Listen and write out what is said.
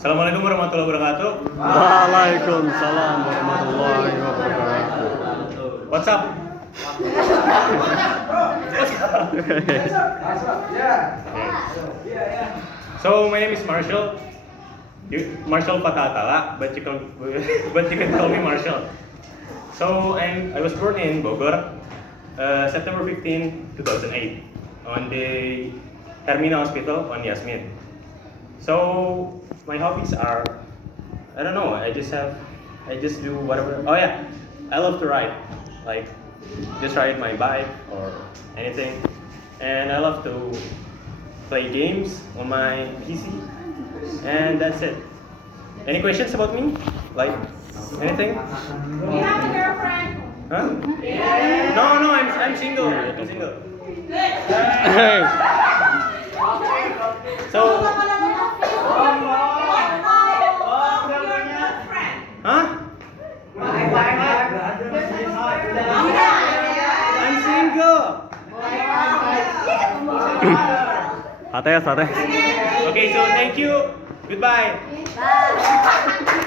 Assalamualaikum warahmatullahi wabarakatuh. Waalaikumsalam warahmatullahi wabarakatuh. What's up? So my name is Marshall. Marshall Patatala, but you can call me Marshall. So I was born in Bogor, September 15, 2008, on the Terminal Hospital on Yasmin. So my hobbies are, I don't know, I just do whatever. Oh yeah, I love to ride, like just ride my bike or anything, and I love to play games on my PC, and that's it. Any questions about me? Like anything? You have a girlfriend? Huh? Yeah. No, I'm single. I'm single. Good. Hey. So, huh? I'm single. Sate ya, sate. Okay, so thank you. Goodbye. Bye.